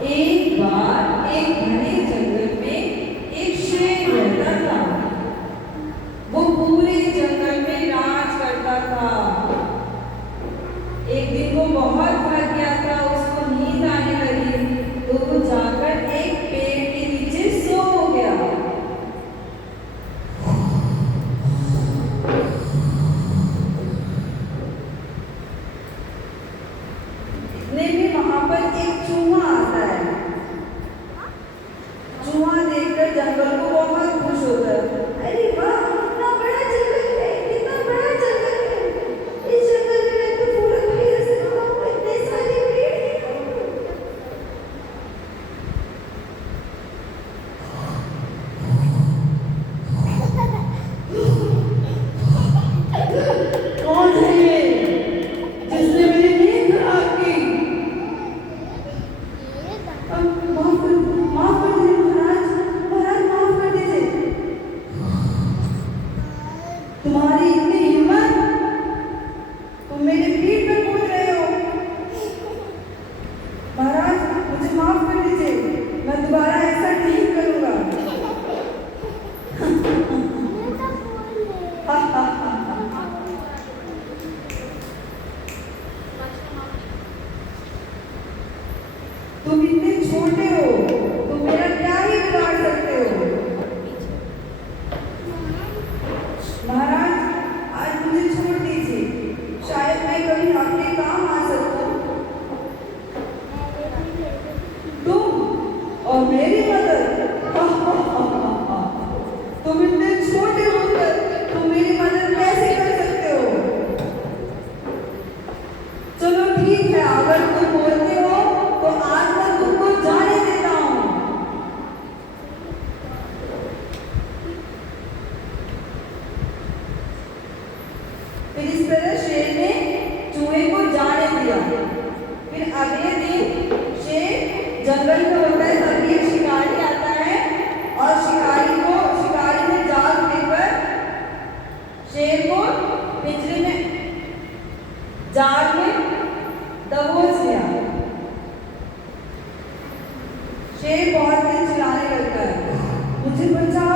एक बार एक घने जंगल में एक शेर रहता था। वो पूरे जंगल में राज करता था। एक दिन वो बहुत थक गया था, उसको नींद आने लगी, तो वो जाकर एक पेड़ के नीचे सो गया। इतने में वहां पर एक चूहा आता है। चूहा देखकर जंगल को बहुत खुश होता है। अरे वाह, कितना बड़ा जंगल है, कितना बड़ा जंगल है। इस जंगल में मैं तो पूरा पेड़ से भरा हूँ, इतने सारे पेड़ हैं। कौन है ये जिसने मेरी नींद खराब की? माफ कर दीजिए महाराज, महाराज माफ कर दीजिए। तुम्हारी इतनी हिम्मत, तुम मेरे पीठ पर कूद रहे हो। महाराज मुझे माफ कर दीजिए, मैं दोबारा ऐसा नहीं करूंगा। तुम इतने छोटे हो, तुम मेरा क्या ही बिगाड़ सकते हो। महाराज आज मुझे छोड़ दीजिए, शायद मैं कभी आपके काम आ सकूं। तुम और मेरी मदद? तुम इतने छोटे होकर तुम मेरी मदद कैसे कर सकते हो? चलो ठीक है, अगर तुम बोलते हो तो आज मैं तुमको जाने देता हूँ। फिर इस तरह शेर ने चूहे को जाने दिया। फिर अगले दिन शेर जंगल में होता है, तभी एक शिकारी आता है और शिकारी ने जाल देकर शेर को पिंजरे में, जाल में दबोच लिया। शेर बहुत दिन चिल्लाने लगता है, मुझे बचाओ,